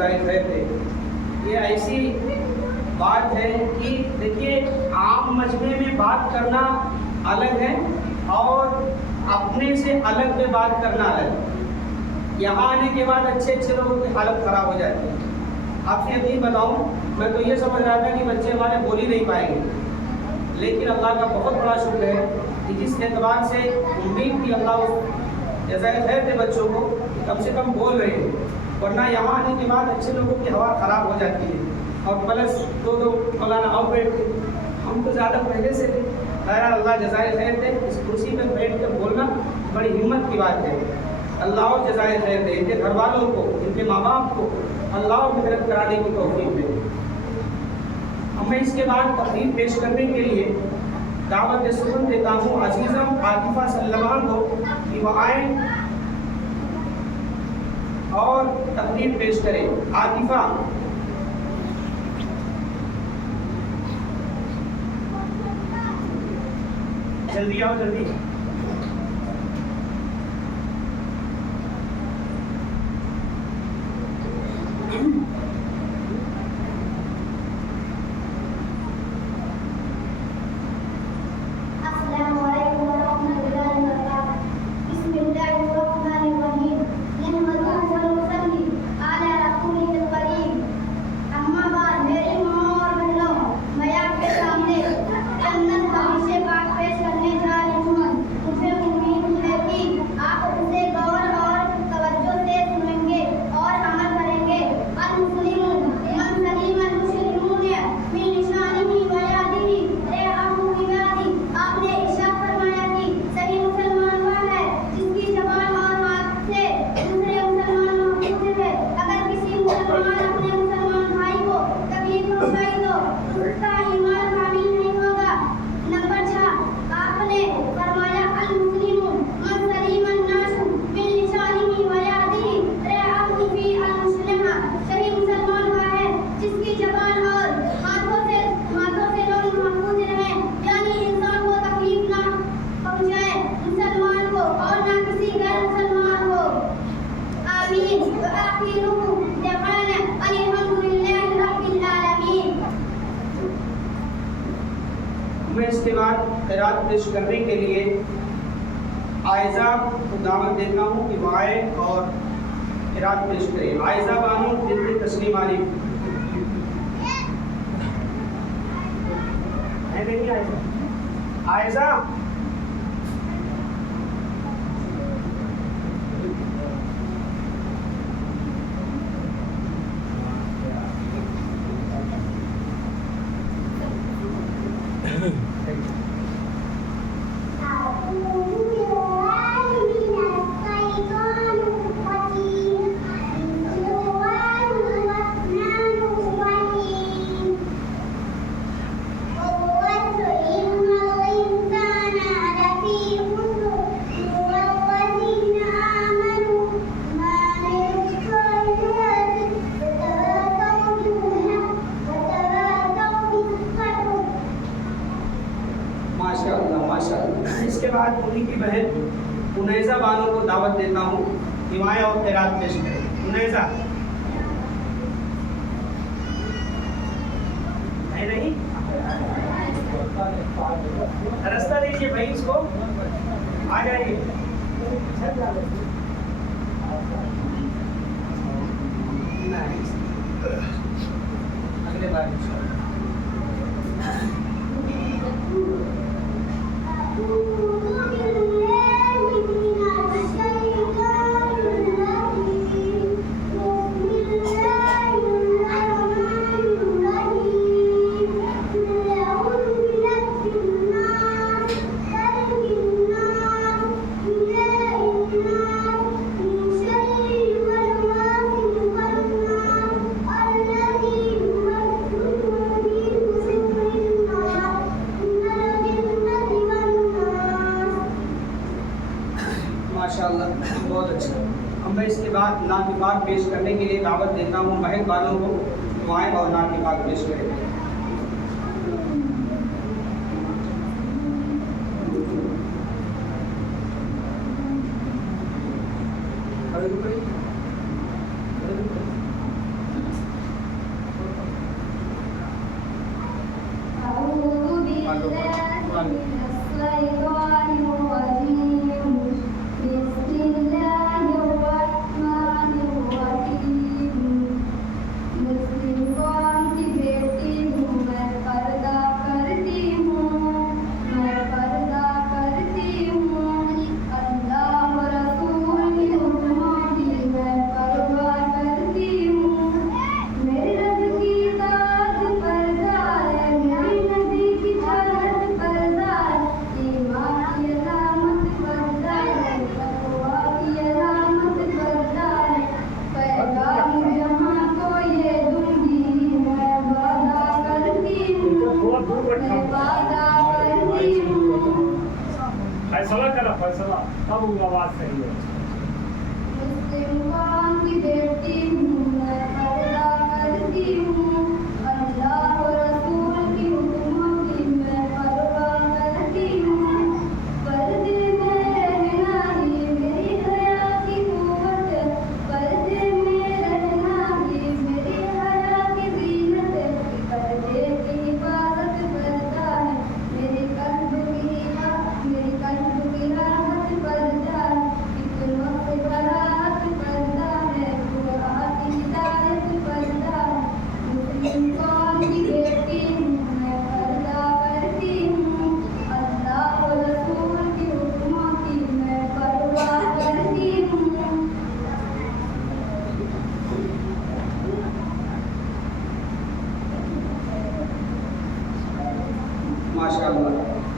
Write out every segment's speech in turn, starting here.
जज़ाए खैर दे। ये ऐसी बात है कि देखिए, आम मजमे में बात करना अलग है और अपने से अलग में बात करना अलग। यहाँ आने के बाद अच्छे अच्छे लोगों की हालत ख़राब हो जाती है। आपसे यकीन बताऊँ, मैं तो ये समझ रहा था कि बच्चे हमारे बोल ही नहीं पाएंगे, लेकिन अल्लाह का बहुत बड़ा शुक्र है कि जिस एतबार से उम्मीद की अल्लाह जज़ाए खैर दे बच्चों को, कम से कम बोल रहे हैं। वरना यहाँ आने के बाद अच्छे लोगों की हवा ख़राब हो जाती है और प्लस दो मौलाना आओ बैठते, हम तो ज़्यादा पहले से थे। खैर अल्लाह जज़ाए खैर दे, इस कुर्सी पर बैठ कर बोलना बड़ी हिम्मत की बात है। अल्लाह और जज़ाए खैर दे, इनके घर वालों को, इनके माँ बाप को अल्लाह मेहनत कराने की तौफीक दे। अब मैं इसके बाद तकरीर पेश करने के लिए दावत सुमन देता हूँ अजीज़म आतिफ़ा सल्लमा को कि वह आए और तकरीर पेश करें। आतिफ़ा, जल्दी आओ जल्दी। मैं इसके बाद क़िरात पेश करने के लिए आयज़ा को दावत देता हूँ कि वो आए और क़िरात पेश करें। आयज़ा बानो बिन्त तस्लीम आरिफ है नहीं? आयज़ा माशाअल्लाह। इसके बाद उन्हीं की बहन उनैज़ा बानो को दावत देता हूँ कि वह आए और क़िरात पेश करें। उनैज़ा है नहीं? रास्ता दीजिए भाई, इसको आ जाइए। अगले बार माशाअल्लाह, बहुत अच्छा। अब मैं इसके बाद नात पाक पेश करने के लिए दावत देता हूँ महल वालों को, तो आएँ और नात पाक पेश करें। फैसला करा फैसला तब वो आवाज सही है। मुस्लिम की बेटी हूँ मैं पर्दा करती हूँ अल्लाह और रसूल की हुक्मों की मैं परवाह करती हूँ पर्दे में रहना ही मेरी हया की कुव्वत पर्दे में रहना ही मेरी हया की जीनत पर्दे की हिफाजत करता है मेरे कल्ब की राहत पर्दा है इतनों से बरात पर्दा है कुरान की हिदायत पर्दा है मुस्लिम कौम की बेटी हूँ मैं पर्दा करती हूँ अल्लाह और रसूल की हुक्मों की मैं परवाह करती हूँ। माशाअल्लाह।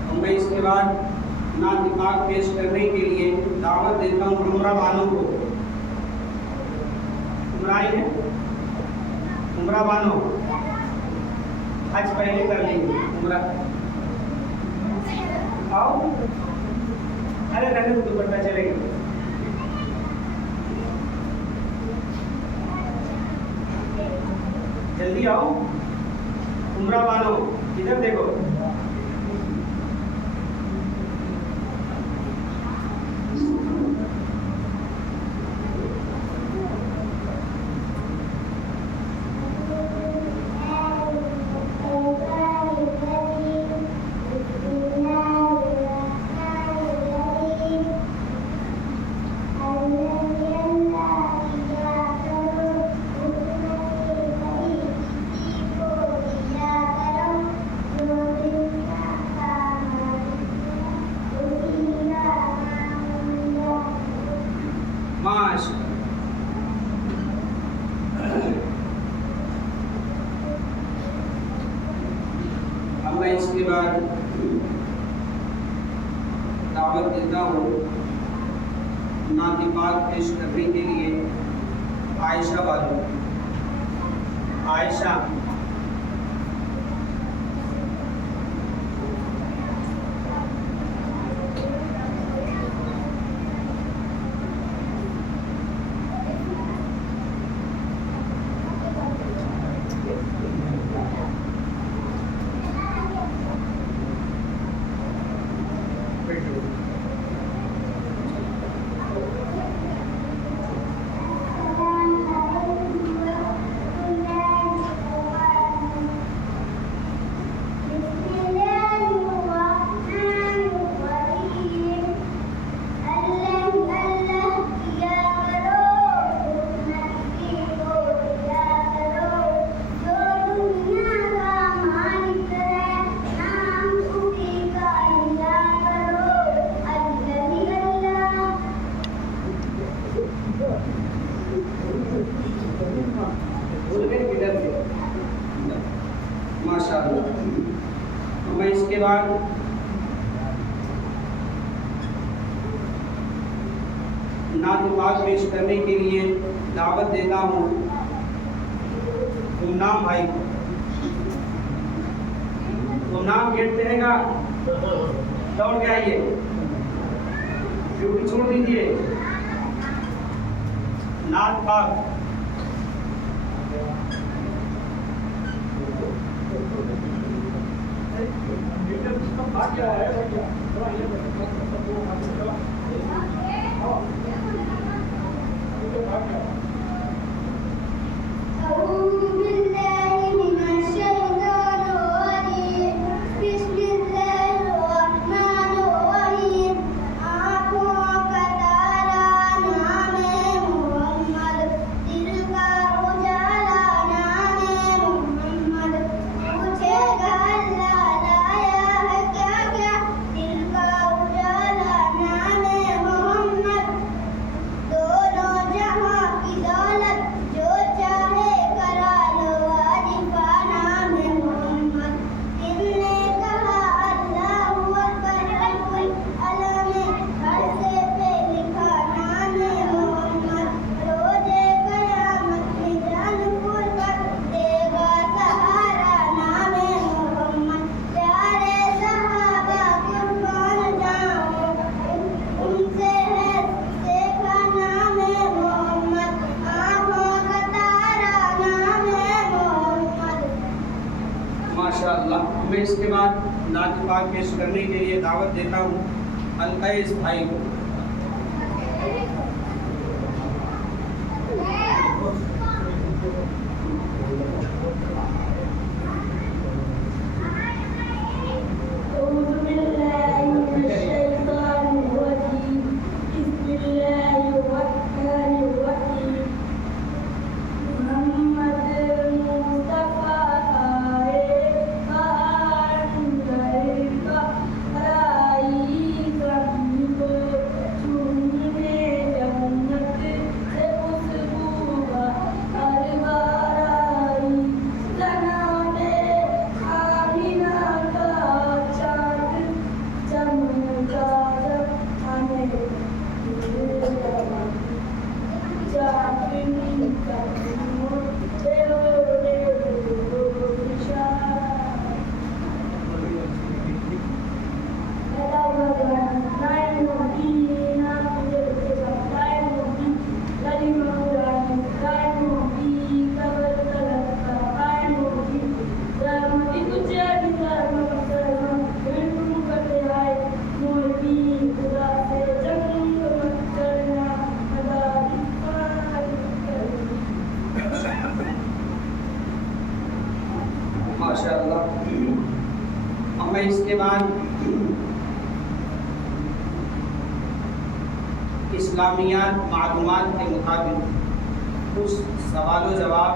और मैं इसके बाद नात पाक पेश करने के लिए दावत देता हूँ उम्रा बानों को। उम्राई है, उम्रा बानो आज पहले कर लेंगे उम्रा। आओ, अरे रहने दो, दुपट्टा चलेगा। जल्दी आओ उम्रा बानो, इधर देखो। अब मैं इसके बाद दावत देता हूँ नात पाक पेश करने के लिए आयशा वालों। आयशा माशाअल्लाह। तो मैं इसके बाद नात पाक पेश करने के लिए दावत देता हूँ गुमनाम भाई को। गुमनाम गेट रहेगा, दौड़ के आइए, ड्यूटी छोड़ दीजिए। नात पाक बिस्मिल्लाहिर्रहमानिर्रहीम। माशाअल्लाह। मैं इसके बाद नात पाक पेश करने के लिए दावत देता हूँ अलकैस भाई को। माशाअल्लाह। अब मैं इसके बाद इस्लामियात मालूमात के मुताबिक कुछ सवाल व जवाब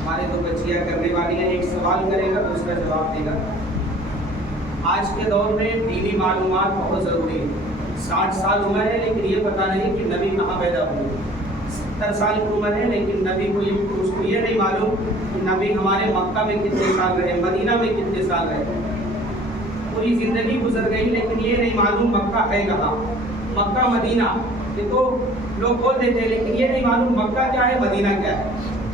हमारे दो बच्चियाँ करने वाली हैं। एक सवाल करेगा, दूसरा जवाब देगा। आज के दौर में दीनी मालूमात बहुत ज़रूरी है। 60 साल उम्र है लेकिन ये पता नहीं कि नबी कहाँ पैदा हुए। 70 साल की उम्र है लेकिन नबी को उसको ये नहीं मालूम कि नबी हमारे मक्का में कितने साल रहे, मदीना में कितने साल रहे। पूरी ज़िंदगी गुजर गई लेकिन ये नहीं मालूम मक्का है कहाँ। मक्का मदीना ये तो लोग बोल देते हैं लेकिन ये नहीं मालूम मक्का क्या है, मदीना क्या है।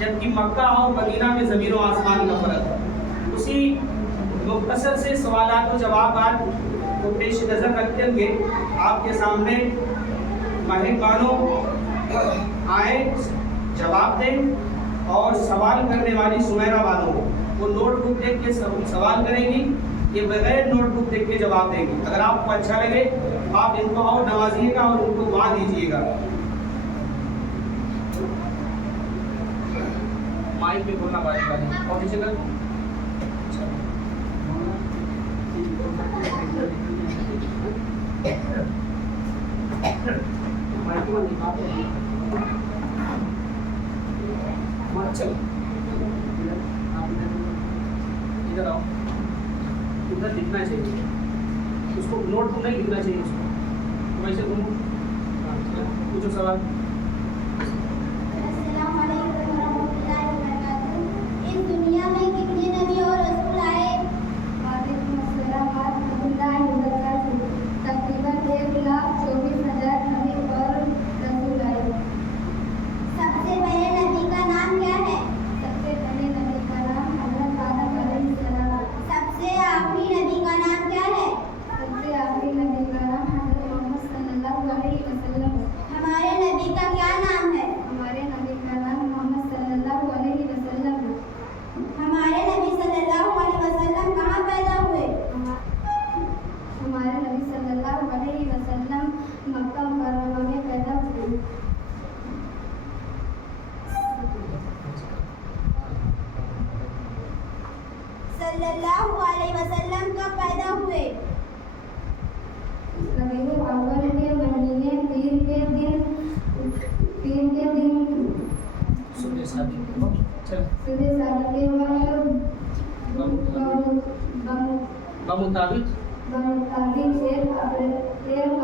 जबकि मक्का और मदीना में ज़मीन और आसमान का फ़र्क है। उसी मुख्तसर से सवालात और जवाबात को पेश नज़र रखते हुए आपके सामने मेहमानों आए, जवाब दें। और सवाल करने वाली सुमेरा बानो वो नोटबुक देख के सवाल करेंगी, ये बगैर नोटबुक देख के जवाब देंगी। अगर आपको अच्छा लगे तो आप इनको और नवाजिएगा और उनको दुआ दीजिएगा। माइक पे बोलना बारी और नीचे कर। चलो इधर आओ, इधर लिखना चाहिए उसको, नोटबुक नहीं लिखना चाहिए उसको। तो वैसे घूमो, पूछो सवाल। अस्सलाम वालेकुम रहमतुल्लाहि व बरकातुहू। इस दुनिया में कितने नबी और रसूल आए? वालेकुम अस्सलाम व रहमतुल्लाहि व बरकातुहू। तकरीबन 1,24,000 नबी और रसूल आए। सबसे पहले नबी का नाम क्या है? सबसे पहले नबी का नाम हज़रत आदम अलैहिस्सलाम। सबसे आखिरी नबी का नाम क्या है? सबसे आखिरी नबी का नाम हज़रत मोहम्मद सल्लल्लाहु अलैहि वसल्लम। हमारे नबी का क्या नाम है? हमारे नबी का नाम मोहम्मद सल्लल्लाहु अलैहि वसल्लम है। हमारे नबी सल्लल्लाहु अलैहि वसल्लम कहाँ पैदा हुए? हमारे नबी सल्लल्लाहु अलैहि वसल्लम मक्का मुकर्रमा में पैदा हुए। सल्लल्लाहु अलैहि वसल्लम कब पैदा हुए? रबीउल अव्वल के महीने पीर के दिन सुबह शादी के वक्त बमुताबिक 1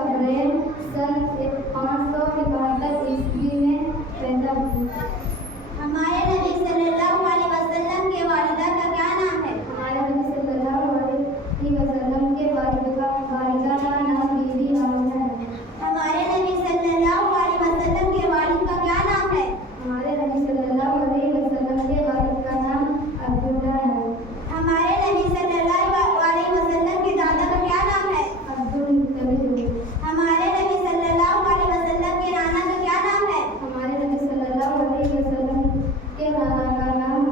अप्रैल सन 571 ईस्वी में पैदा हुए। हमारे नबी सल्लल्लाहु अलैहि वसल्लम के वालिदा का क्या नाम है? हमारे नबी सल्लल्लाहु अलैहि वसल्लम के वालिदा का नाम बीबी आमिना है। हमारे नबी सल्लल्लाहु अलैहि वसल्लम के वालिद का क्या नाम है? हमारे नबी सल्लल्लाहु अलैहि वसल्लम के वालिद का नाम अब्दुल्लाह है। हमारे नबी सल्लल्लाहु अलैहि वसल्लम के दादा का क्या नाम है? अब्दुल मुत्तलिब। हमारे नबी सल्लल्लाहु अलैहि वसल्लम के नाना का क्या नाम है? हमारे नबी सल्लल्लाहु अलैहि वसल्लम के नाना का नाम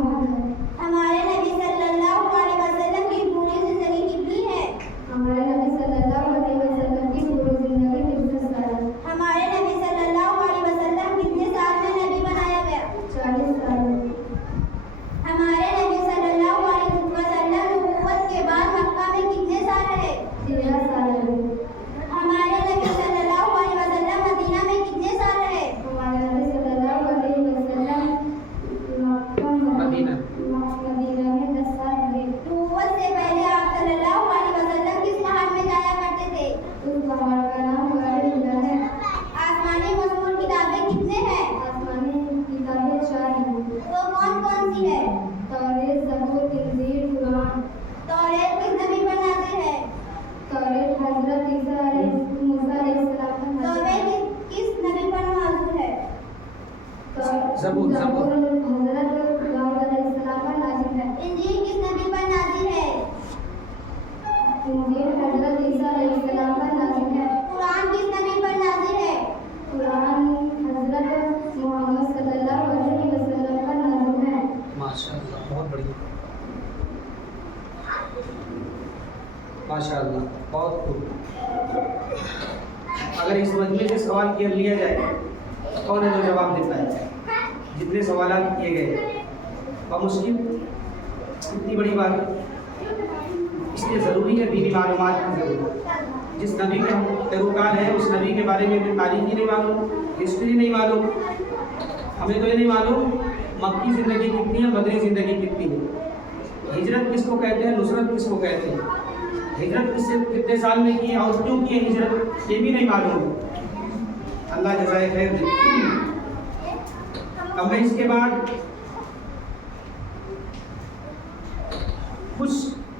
कौन सी है? तौरेत, ज़बूर, इंजील, कुरान। तौरेत किस नबी पर नाज़िल है? तौरेत हज़रत मूसा अलैहिस्सलाम पर नाज़िल है। तौरेत किस नबी पर नाज़िल है? ज़बूर हज़रत दाऊद अलैहिस्सलाम पर नाज़िल है। इंजील किस नबी पर नाज़िल है? इंजील हज़रत ईसा अलैहिस्सलाम पर नाज़िल है। कुरान किस नबी पर नाज़िल है? कुरान हज़रत मोहम्मद सल्लल्लाहु अलैहि वसल्लम पर नाज़िल है। माशाअल्लाह, बहुत बढ़िया, माशाअल्लाह, बहुत खूब। अगर इस मजमे से सवाल किया लिया जाए, कौन है जो जवाब देता है? जितने सवाल किए गए और मुश्किल, इतनी बड़ी बात है, इसलिए ज़रूरी है दीनी मालूमात की ज़रूरत। जिस नबी के हम पैरोकार हैं, उस नबी के बारे में तारीख ही नहीं मालूम, हिस्ट्री नहीं मालूम, हमें तो ये नहीं मालूम मक्की ज़िंदगी कितनी है, बदरी ज़िंदगी कितनी है, हिजरत किसको कहते हैं, नुसरत किसको कहते हैं, हिजरत कितने साल में की और क्यों की हिजरत, ये भी नहीं मालूम। अल्लाह जज़ाए खैर दे। अब मैं इसके बाद कुछ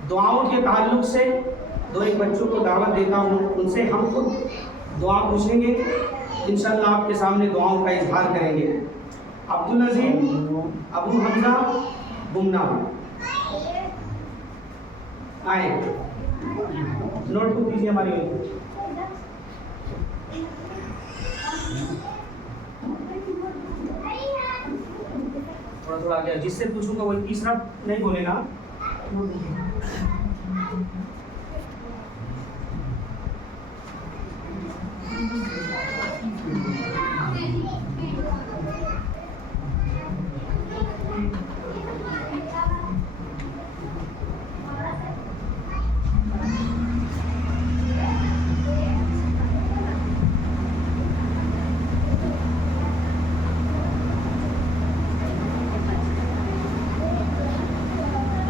दुआओं के ताल्लुक से दो एक बच्चों को दावत देता हूँ, उनसे हम खुद दुआ पूछेंगे, इंशाअल्लाह आपके सामने दुआओं का इजहार करेंगे। अब्दुल अजीम अबू हमजा बुमना आए, नोटबुक दीजिए हमारी ओर। थोड़ा थोड़ा आगे, जिससे पूछूंगा वही तीसरा नहीं बोलेगा।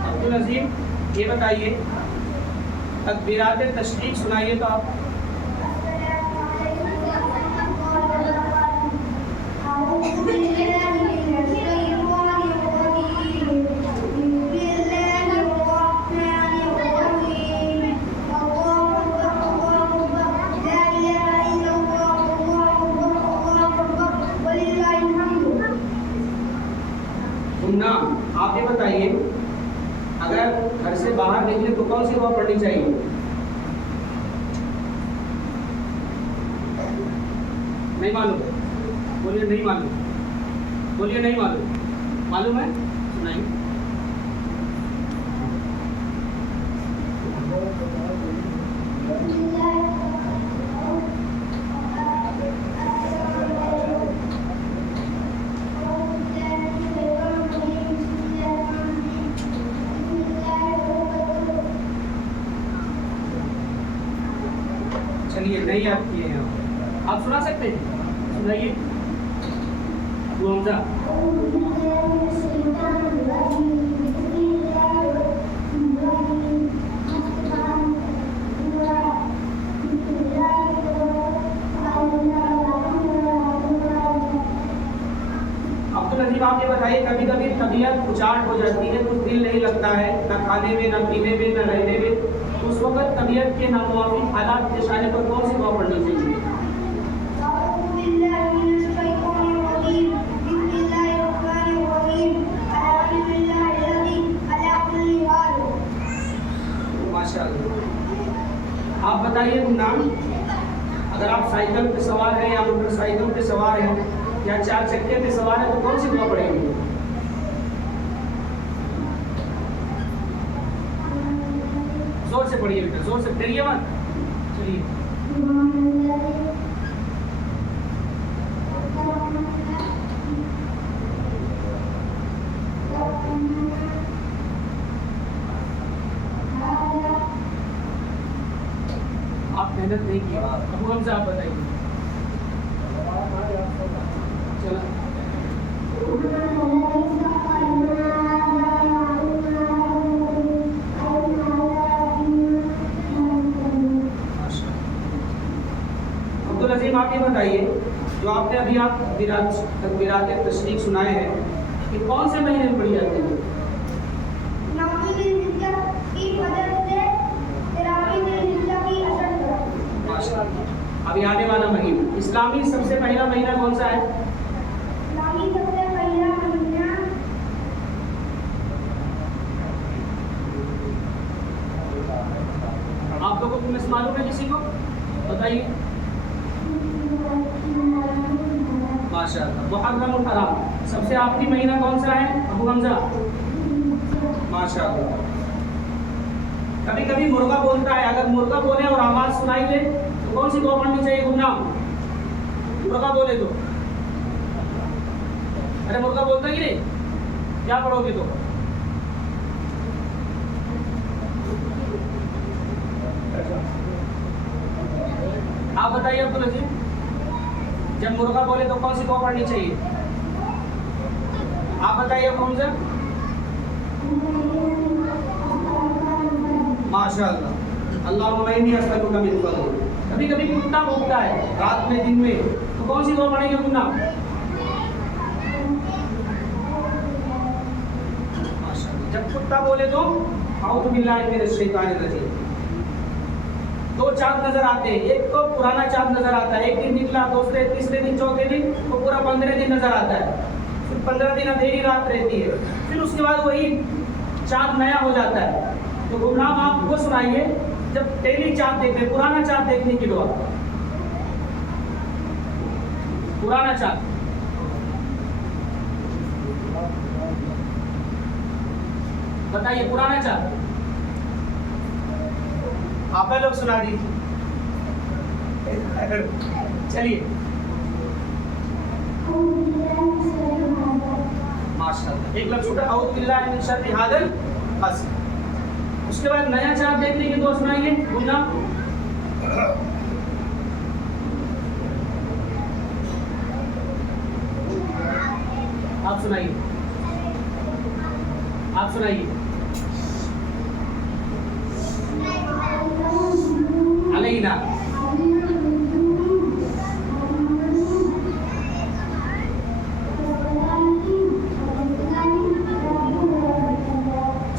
अब्दुल अजीम, ये बताइए, तकबीरात तशरीक सुनाइए तो आप। मुन्ना, आप ये बताइए, अगर घर से बाहर निकले तो कौन सी दुआ पढ़नी चाहिए? नहीं मालूम? बोलिए नहीं मालूम, बोलिए नहीं मालूम। मालूम है? नहीं। चलिए, नहीं याद किए हैं आप सुना सकते हैं? सुनाइए अबू हमजा। अब्दुल अजीब, आप ये बताइए, कभी कभी तबीयत उचाट हो जाती है, कुछ दिल नहीं लगता है, न खाने में, न पीने में, न रहने में, उस वक्त तबीयत के नामुवाफिक हालात पेश आने पर कौन सी दुआ पढ़नी चाहिए? माशाअल्लाह। आप बताइए नाम, अगर आप साइकिल पे सवार हैं या मोटरसाइकिल पे सवार हैं या चार चक्के पे सवार हैं तो कौन सी दुआ पढ़ेंगे? जोर से पढ़िए बेटा, जोर से, डरिए मत। चलिए, आप मेहनत नहीं की। अबू हमजा, आप बताइए। चलो, अब्दुल अजीम, आप ये बताइए, जो आपने अभी आप तकबीरात तशरीक सुनाए हैं, ये कौन से महीने में पढ़ी जाती है? माशाअल्लाह। अभी आने वाला महीना, इस्लामी सबसे पहला महीना कौन सा है? आप लोगों को मिस मालूम है किसी को? बताइए। माशाअल्लाह। मुहर्रम हराम। सबसे आखिरी महीना कौन सा है अबू हमजा? माशाअल्लाह। कभी कभी मुर्गा बोलता है, अगर मुर्गा बोले और आवाज सुनाई दे तो कौन सी दुआ पढ़नी चाहिए गुमनाम? मुर्गा बोले तो? अरे मुर्गा बोलता ही नहीं, क्या पढ़ोगे तो? आप बताइए अब्दुल अजीज, जब मुर्गा बोले तो कौन सी दुआ पढ़नी चाहिए? आप बताइए अबू हमजा। माशाअल्लाह। अल्लाहुम्मा इन्नी अस्अलुका मिन फज़लिक। कभी कभी कुत्ता भौंकता है रात में, दिन में, तो कौन सी दुआ पढ़ेंगे गुमनाम? माशाअल्लाह। जब कुत्ता बोले तो औज़ु बिल्लाहि मिनश शैतानिर रजीम। दो चाँद नजर आते हैं, एक तो पुराना चाँद नजर आता है, एक दिन निकला, दूसरे तीसरे दिन चौथे दिन तो पूरा 15 दिन नजर आता है, फिर 15 दिन अंधेरी रात रहती है, फिर उसके बाद वही चाँद नया हो जाता है। तो गुमनाम आप वो सुनाइए जब डेली चाँद देखते, पुराना चाँद देखने की दुआ। पुराना चाँद बताइए, पुराना चाँद आप लोग सुना दीजिए। चलिए। माशाअल्लाह। एक लफ्ज़ उठा, औज़ु बिल्लाहि मिन शर्रि हाज़िल हस्द। उसके बाद नया चाँद देखने की दुआ सुनाइए गुमनाम। आप सुनाइए, आप सुनाइए। अलैना।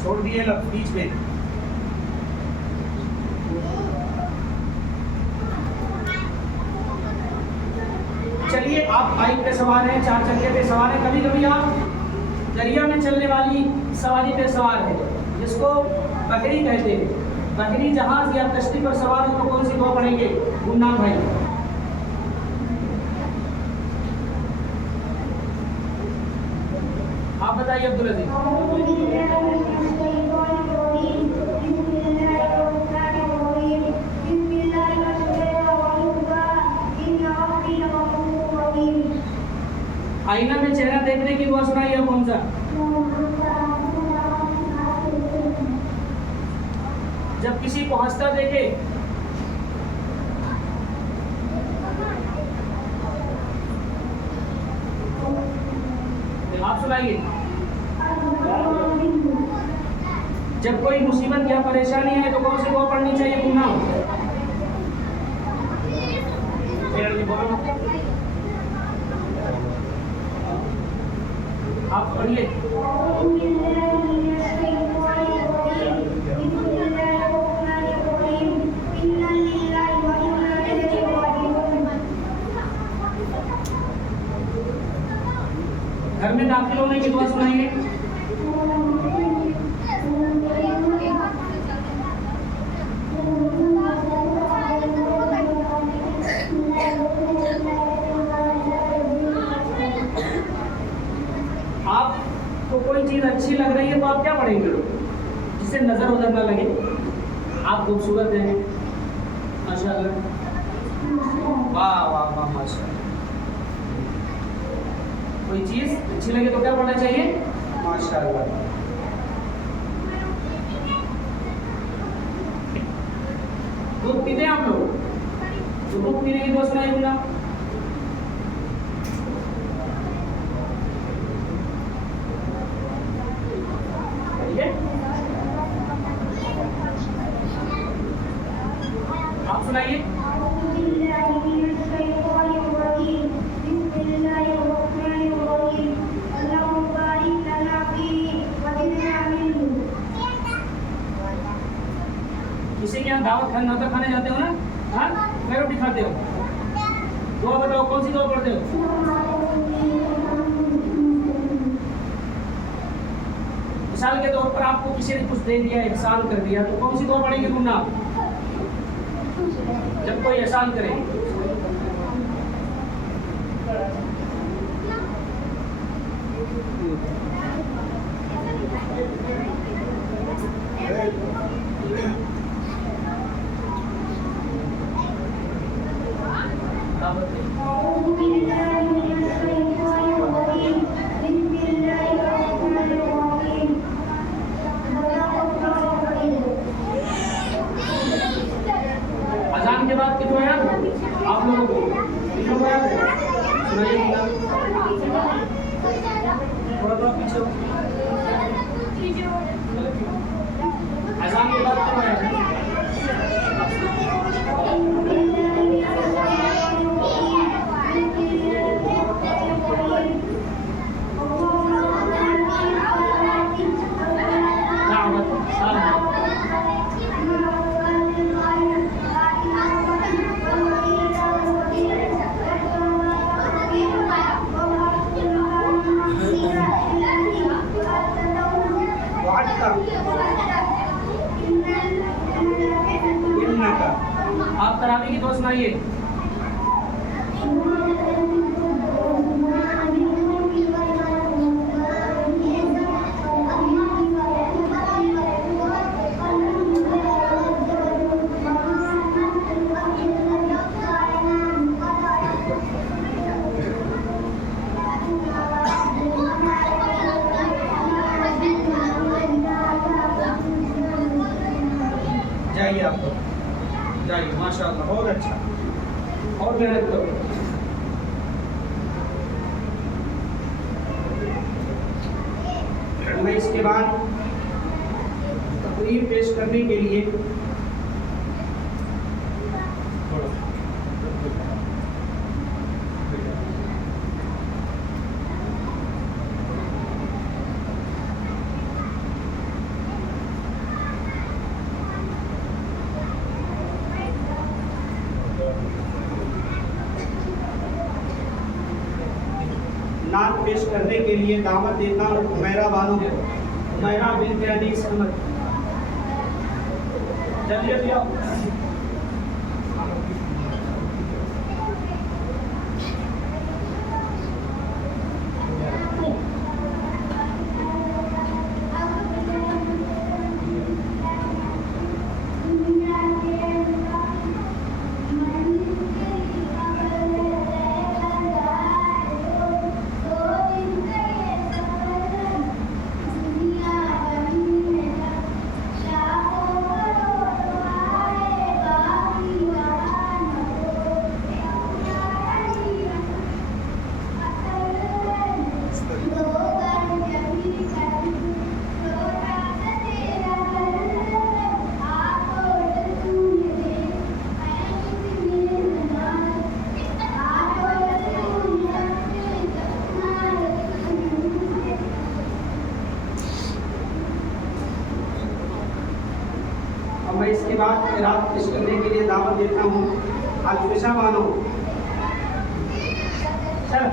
छोड़ दिए लफ्ज़ बीच में। चलिए, आप बाइक पे सवार हैं, चार चक्के पे सवार हैं, कभी कभी आप दरिया में चलने वाली सवारी पे सवार हैं, जिसको बकरी कहते हैं। बकरी जहाज या कश्ती पर सवार हो तो कौन सी दुआ पढ़ेंगे गुमनाम भाई? आप बताइए अब्दुल अजीज। आईना में चेहरा देखने की दुआ सुनाइए कौन सा? जब किसी को हंसता देखे आप सुनाइए। जब कोई मुसीबत या परेशानी है तो कौन सी दुआ पढ़नी चाहिए गुमनाम? आप पढ़िए। घर में दाखिल होने की दुआ सुनाइए। आपको कोई चीज अच्छी लग रही है तो आप क्या पढ़ेंगे? जिससे नजर उधर ना लगे। आप खूबसूरत हैं माशाअल्लाह। वाह वाह वाह माशाअल्लाह। कोई चीज अच्छी लगे तो क्या पढ़ना चाहिए? माशाअल्लाह। दूध पीते हैं आप लोग? तो दूध पीने की दुआ सुनाइएगा। आप सुनाइए। बिस्मिल्लाहिर्रहमानिर्रहीम। बिस्मिल्लाहिर्रहमानिर्रहीम। अल्लाहुम्मा बारिक के यहाँ दावत खाने नौता खाने जाते हो ना? हाँ, क्या रोटी खाते हो? दुआ बताओ, कौन सी दुआ पढ़ते हो? मिसाल के तौर पर आपको किसी ने कुछ दे दिया, एहसान कर दिया, तो कौन सी दुआ पढ़ेंगे मुन्ना? जब कोई एहसान करे। अजान के बाद कितना याद आप लोगों को? कितना याद है? सुनाइए थोड़ा पीछे। अजान के बाद कितना याद है? आप तरावी की दुआ सुनाइए। जाइए आप तो जाइए, माशाअल्लाह बहुत अच्छा, और मेहनत करो। मैं इसके बाद तकरीर पेश करने के लिए नात पेश करने के लिए दावत देता हूँ हुमैरा बानो को। हुमैरा बिन्त अनीस अहमद, जल्दी जल्दी आओ। मैं इसके बाद रात पेश करने के लिए दावत देता हूँ अल्फिशा बानो। चल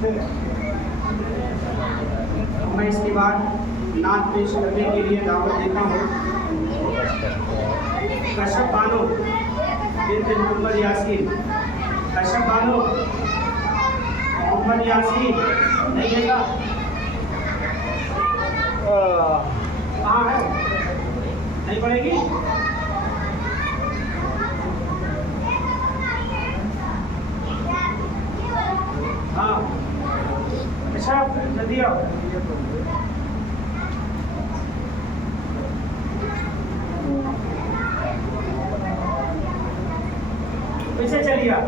मैं इसके बाद नाच पेश करने के लिए दावत देता हूँ कश्यप बानो बिन्त मोहम्मद यासीन। कश्यप बानो मोहम्मद यासीन नहीं है क्या? कहाँ है? नहीं पड़ेगी? हाँ अच्छा जल्दी आओ। पीछे चलिए आप।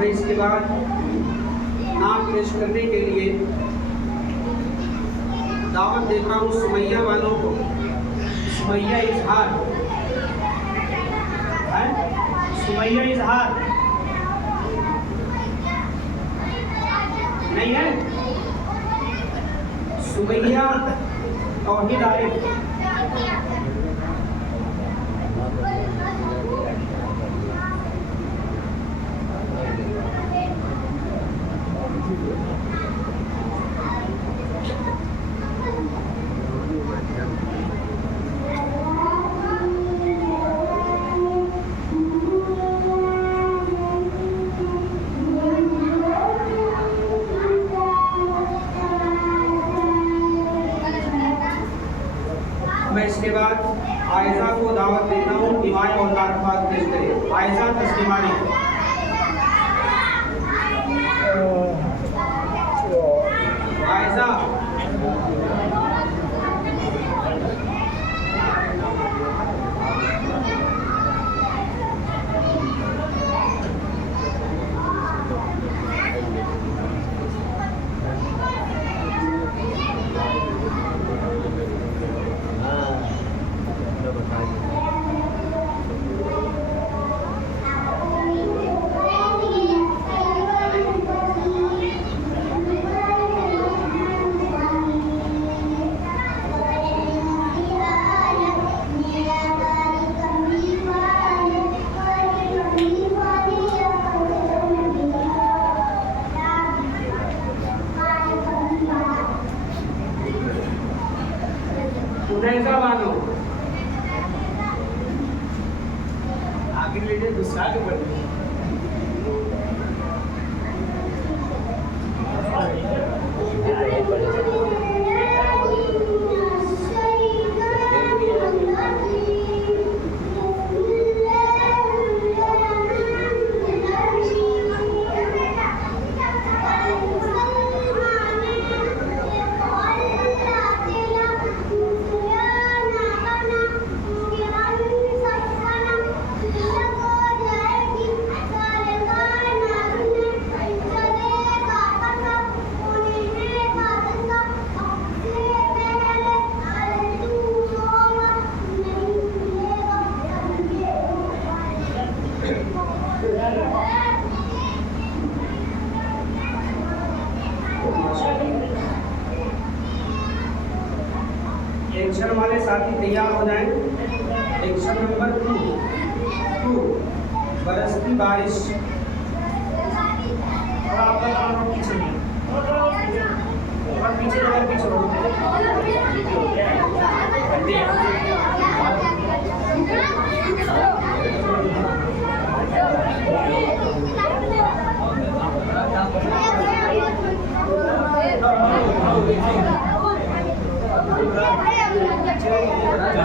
मैं इसके बाद नाम पेश करने के लिए दावत देता हूँ सुमैया वालों को। सुमैया इजहार है? सुमैया इजहार नहीं है? सुमैया तौहीद आरिफ। मैं इसके बाद आयजा को दावत देता हूँ दिवाएं और नारफात पेश करें। आयजा तस्लीमानी। आयजा उनैजा बानो आगे ले जाए दूसरा के बढ़ एक्शन वाले साथी तैयार हो जाएं। एक्शन नंबर 2 बरसती बारिश। और आपका काम पीछे नहीं और पीछे वाला पीछे Yeah. चलो